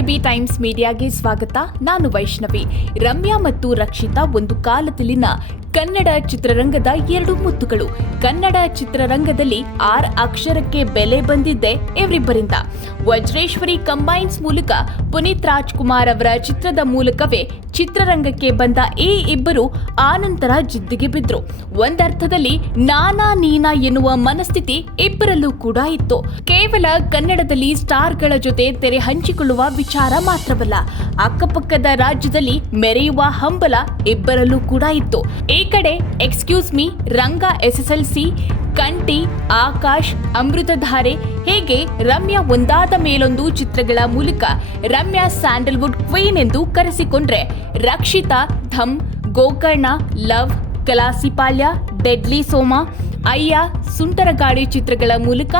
Times ಮೀಡಿಯಾಗೆ ಸ್ವಾಗತ. ನಾನು ವೈಷ್ಣವಿ. ರಮ್ಯಾ ಮತ್ತು ರಕ್ಷಿತಾ ಒಂದು ಕಾಲದಲ್ಲಿನ ಕನ್ನಡ ಚಿತ್ರರಂಗದ ಎರಡು ಮುತ್ತುಗಳು. ಕನ್ನಡ ಚಿತ್ರರಂಗದಲ್ಲಿ ಆರ್ ಅಕ್ಷರಕ್ಕೆ ಬೆಲೆ ಬಂದಿದ್ದೆ ಇವರಿಬ್ಬರಿಂದ ವಜ್ರೇಶ್ವರಿ ಕಂಬೈನ್ಸ್ ಮೂಲಕ ಪುನೀತ್ ರಾಜ್ಕುಮಾರ್ ಅವರ ಚಿತ್ರದ ಮೂಲಕವೇ ಚಿತ್ರರಂಗಕ್ಕೆ ಬಂದ ಈ ಇಬ್ಬರು ಆನಂತರ ಜಿದ್ದಿಗೆ ಬಿದ್ರು. ಒಂದರ್ಥದಲ್ಲಿ ನಾನಾ ನೀನಾ ಎನ್ನುವ ಮನಸ್ಥಿತಿ ಇಬ್ಬರಲ್ಲೂ ಕೂಡ ಇತ್ತು. ಕೇವಲ ಕನ್ನಡದಲ್ಲಿ ಸ್ಟಾರ್ಗಳ ಜೊತೆ ತೆರೆ ಹಂಚಿಕೊಳ್ಳುವ ವಿಚಾರ ಮಾತ್ರವಲ್ಲ, ಅಕ್ಕಪಕ್ಕದ ರಾಜ್ಯದಲ್ಲಿ ಮೆರೆಯುವ ಹಂಬಲ ಇಬ್ಬರಲ್ಲೂ ಕೂಡ ಇತ್ತು. ಕಡೆ ಎಕ್ಸ್ಕ್ಯೂಸ್ ಮೀ, ರಂಗ ಸಿ ಕಂಟಿ ಆಕಾಶ್, ಅಮೃತಧಾರೆ, ಹೇಗೆ ರಮ್ಯಾ ಒಂದಾದ ಮೇಲೊಂದು ಚಿತ್ರಗಳ ಮೂಲಕ ರಮ್ಯಾ ಸ್ಯಾಂಡಲ್ವುಡ್ ಕ್ವೀನ್ ಎಂದು ಕರೆಸಿಕೊಂಡ್ರೆ, ರಕ್ಷಿತಾ, ಧಮ್, ಗೋಕರ್ಣ, ಲವ್ ಕಲಾಸಿಪಾಲ್ಯ ಡೆಡ್ಲಿ ಸೋಮ, ಅಯ್ಯ, ಸುಂಟರಗಾಡಿ ಚಿತ್ರಗಳ ಮೂಲಕ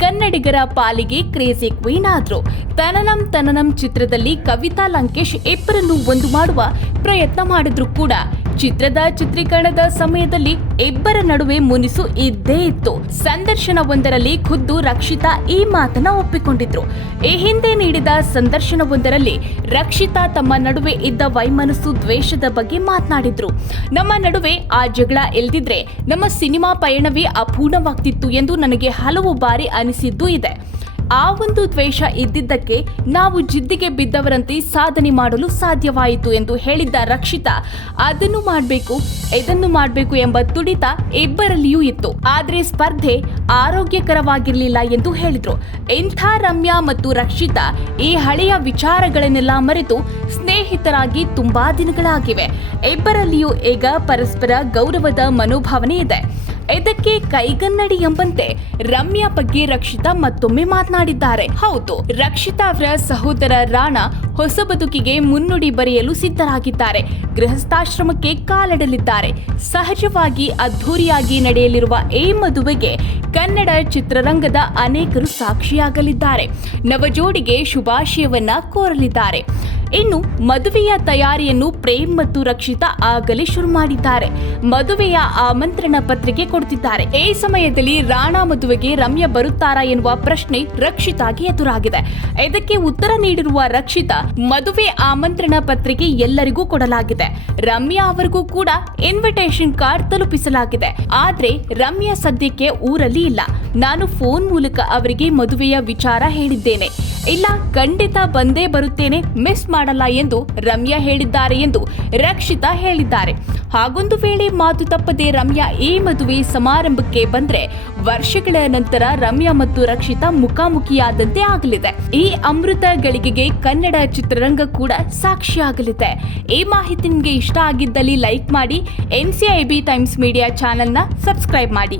ಕನ್ನಡಿಗರ ಪಾಲಿಗೆ ಕ್ರೇಜಿ ಕ್ವೀನ್ ಆದ್ರು. ತನನಂ ತನನಂ ಚಿತ್ರದಲ್ಲಿ ಕವಿತಾ ಲಂಕೇಶ್ ಇಬ್ಬರನ್ನು ಒಂದು ಮಾಡುವ ಪ್ರಯತ್ನ ಮಾಡಿದ್ರು ಕೂಡ. ಚಿತ್ರದ ಚಿತ್ರೀಕರಣದ ಸಮಯದಲ್ಲಿ ಇಬ್ಬರ ನಡುವೆ ಮುನಿಸು ಇದ್ದೇ ಇತ್ತು. ಸಂದರ್ಶನವೊಂದರಲ್ಲಿ ಖುದ್ದು ರಕ್ಷಿತಾ ಈ ಮಾತನ್ನ ಒಪ್ಪಿಕೊಂಡಿದ್ರು. ಈ ಹಿಂದೆ ನೀಡಿದ ಸಂದರ್ಶನವೊಂದರಲ್ಲಿ ರಕ್ಷಿತಾ ತಮ್ಮ ನಡುವೆ ಇದ್ದ ವೈಮನಸ್ಸು ದ್ವೇಷದ ಬಗ್ಗೆ ಮಾತನಾಡಿದ್ರು. ನಮ್ಮ ನಡುವೆ ಆ ಜಗಳ ಎಲ್ದಿದ್ರೆ ನಮ್ಮ ಸಿನಿಮಾ ಪಯಣವೇ ಅಪೂರ್ಣವಾಗ್ತಿತ್ತು ಎಂದು ನನಗೆ ಹಲವು ಬಾರಿ ಅನಿಸಿದ್ದು ಇದೆ. ಆ ಒಂದು ದ್ವೇಷ ಇದ್ದಿದ್ದಕ್ಕೆ ನಾವು ಜಿದ್ದಿಗೆ ಬಿದ್ದವರಂತೆ ಸಾಧನೆ ಮಾಡಲು ಸಾಧ್ಯವಾಯಿತು ಎಂದು ಹೇಳಿದ್ದ ರಕ್ಷಿತಾ, ಅದನ್ನು ಮಾಡಬೇಕು ಇದನ್ನು ಮಾಡಬೇಕು ಎಂಬ ತುಡಿತ ಇಬ್ಬರಲ್ಲಿಯೂ ಇತ್ತು. ಆದರೆ ಸ್ಪರ್ಧೆ ಆರೋಗ್ಯಕರವಾಗಿರಲಿಲ್ಲ ಎಂದು ಹೇಳಿದ್ರು. ಇಂಥ ರಮ್ಯಾ ಮತ್ತು ರಕ್ಷಿತಾ, ಈ ಹಳೆಯ ವಿಚಾರಗಳನ್ನೆಲ್ಲ ಮರೆತು ಸ್ನೇಹಿತರಾಗಿ ತುಂಬಾ ದಿನಗಳಾಗಿವೆ. ಇಬ್ಬರಲ್ಲಿಯೂ ಈಗ ಪರಸ್ಪರ ಗೌರವದ ಮನೋಭಾವನೆ ಇದೆ. ಇದಕ್ಕೆ ಕೈಗನ್ನಡಿ ಎಂಬಂತೆ ರಮ್ಯಾ ಬಗ್ಗೆ ರಕ್ಷಿತಾ ಮತ್ತೊಮ್ಮೆ ಮಾತನಾಡಿದ್ದಾರೆ. ಹೌದು ರಕ್ಷಿತಾ ಅವರ ಸಹೋದರ ರಾಣಾ ಹೊಸ ಬದುಕಿಗೆ ಮುನ್ನುಡಿ ಬರೆಯಲು ಸಿದ್ಧರಾಗಿದ್ದಾರೆ. ಗೃಹಸ್ಥಾಶ್ರಮಕ್ಕೆ ಕಾಲಿಡಲಿದ್ದಾರೆ. ಸಹಜವಾಗಿ ಅದ್ಧೂರಿಯಾಗಿ ನಡೆಯಲಿರುವ ಈ ಮದುವೆಗೆ ಕನ್ನಡ ಚಿತ್ರರಂಗದ ಅನೇಕರು ಸಾಕ್ಷಿಯಾಗಲಿದ್ದಾರೆ. ನವಜೋಡಿಗೆ ಶುಭಾಶಯವನ್ನ ಕೋರಲಿದ್ದಾರೆ. ಇನ್ನು ಮದುವೆಯ ತಯಾರಿಯನ್ನು ಪ್ರೇಮ್ ಮತ್ತು ರಕ್ಷಿತಾ ಆಗಲೇ ಶುರು ಮಾಡಿದ್ದಾರೆ. ಮದುವೆಯ ಆಮಂತ್ರಣ ಪತ್ರಿಕೆ ಕೊಡುತ್ತಿದ್ದಾರೆ ಈ ಸಮಯದಲ್ಲಿ ರಾಣಾ ಮದುವೆಗೆ ರಮ್ಯಾ ಬರುತ್ತಾರಾ ಎನ್ನುವ ಪ್ರಶ್ನೆ ರಕ್ಷಿತಾಗೆ ಎದುರಾಗಿದೆ. ಇದಕ್ಕೆ ಉತ್ತರ ನೀಡಿರುವ ರಕ್ಷಿತಾ ಮದುವೆ ಆಮಂತ್ರಣ ಪತ್ರಿಕೆ ಎಲ್ಲರಿಗೂ ಕೊಡಲಾಗಿದೆ. ರಮ್ಯಾ ಅವರಿಗೂ ಕೂಡ ಇನ್ವಿಟೇಷನ್ ಕಾರ್ಡ್ ತಲುಪಿಸಲಾಗಿದೆ. ಆದ್ರೆ ರಮ್ಯಾ ಸದ್ಯಕ್ಕೆ ಊರಲ್ಲಿ ಇಲ್ಲ. ನಾನು ಫೋನ್ ಮೂಲಕ ಅವರಿಗೆ ಮದುವೆಯ ವಿಚಾರ ಹೇಳಿದ್ದೇನೆ. ಇಲ್ಲ, ಖಂಡಿತ ಬಂದೇ ಬರುತ್ತೇನೆ ಮಿಸ್ ಮಾಡಲ್ಲ ಎಂದು ರಮ್ಯಾ ಹೇಳಿದ್ದಾರೆ ಎಂದು ರಕ್ಷಿತಾ ಹೇಳಿದ್ದಾರೆ. ಹಾಗೊಂದು ವೇಳೆ ಮಾತು ತಪ್ಪದೆ ರಮ್ಯಾ ಈ ಮದುವೆ ಸಮಾರಂಭಕ್ಕೆ ಬಂದ್ರೆ ವರ್ಷಗಳ ನಂತರ ರಮ್ಯಾ ಮತ್ತು ರಕ್ಷಿತಾ ಮುಖಾಮುಖಿಯಾದಂತೆ ಆಗಲಿದೆ. ಈ ಅಮೃತ ಗಳಿಗೆಗೆ ಕನ್ನಡ ಚಿತ್ರರಂಗ ಕೂಡ ಸಾಕ್ಷಿಯಾಗಲಿದೆ ಈ ಮಾಹಿತಿ ನಿಮಗೆ ಇಷ್ಟ ಆಗಿದ್ದಲ್ಲಿ ಲೈಕ್ ಮಾಡಿ, N C I B Times Media ಚಾನೆಲ್ನ ಸಬ್ಸ್ಕ್ರೈಬ್ ಮಾಡಿ.